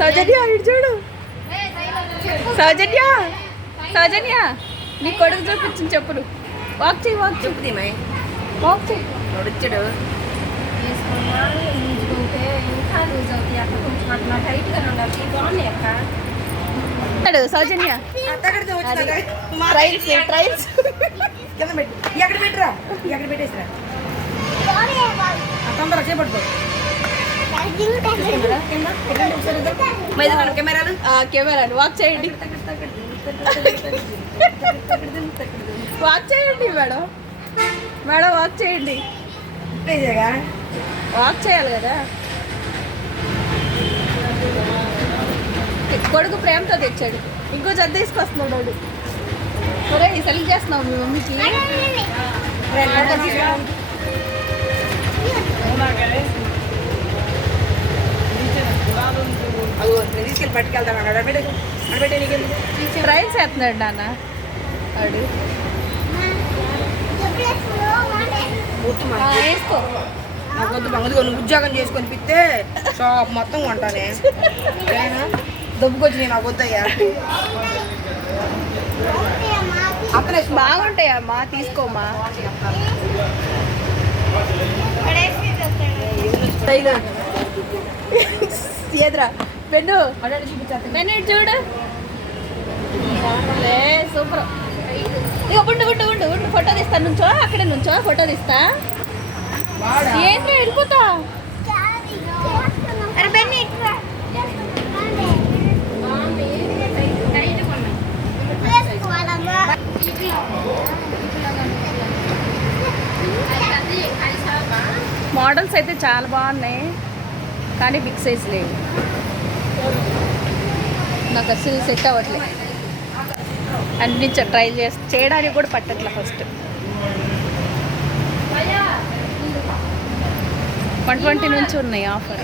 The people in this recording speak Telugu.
సౌజన్య ఇటు చూడు. సౌజన్య సౌజన్య నీ కొడుకు చూపించింది చెప్పులు. వాక్ చేయి వాక్ మై వాక్ చేయి నొడిచాడు. సౌజన్య. ట్రైల్స్ ట్రైల్స్ ఎక్కడ పెట్టరా? ఎక్కడ పెట్టేసిరా? తొందర చేపట్టుకో. మైదాన కెమెరాలు వాక్ చేయండి వాక్ చేయండి మేడం మేడం వాక్ చేయండి వాక్ చేయాలి కదా కొడుకు ప్రేమతో తెచ్చాడు ఇంకో జత తీసుకొస్తున్నాడు వాడు ఒరే ఈ సెలెక్ట్ చేస్తున్నావు మీ మమ్మీకి నేను తీసుకెళ్ళి పట్టుకెళ్తాను అక్కడ. నాన్న. వాడు వేసుకో. నాకు వద్దు మంగదిగో నువ్వు ఉద్యోగం చేసుకొని పిస్తే షాప్ మొత్తం కొంటానే. దొబ్బుకొచ్చి నాకు వద్దయ్యా అక్కడే బాగుంటాయి అమ్మా తీసుకోమ్మా. ఏదిరా పెన్ను పెన్ను చూడు. సూపర్. ఇక ఉండు ఉండు ఉండు ఉండు. ఫోటో తీస్తా నుంచో అక్కడ నుంచో ఫోటో తీస్తా. ఏంట్రా వెళ్ళిపోతా? మోడల్స్ అయితే చాలా బాగున్నాయి. కానీ బిగ్ సైజ్ లేవు. నాకు అసలు సెట్ అవ్వట్లేదు అన్ని ట్రై చేసి చేయడానికి కూడా పట్టట్లే ఫస్ట్. వన్ ట్వంటీ నుంచి ఉన్నాయి ఆఫర్.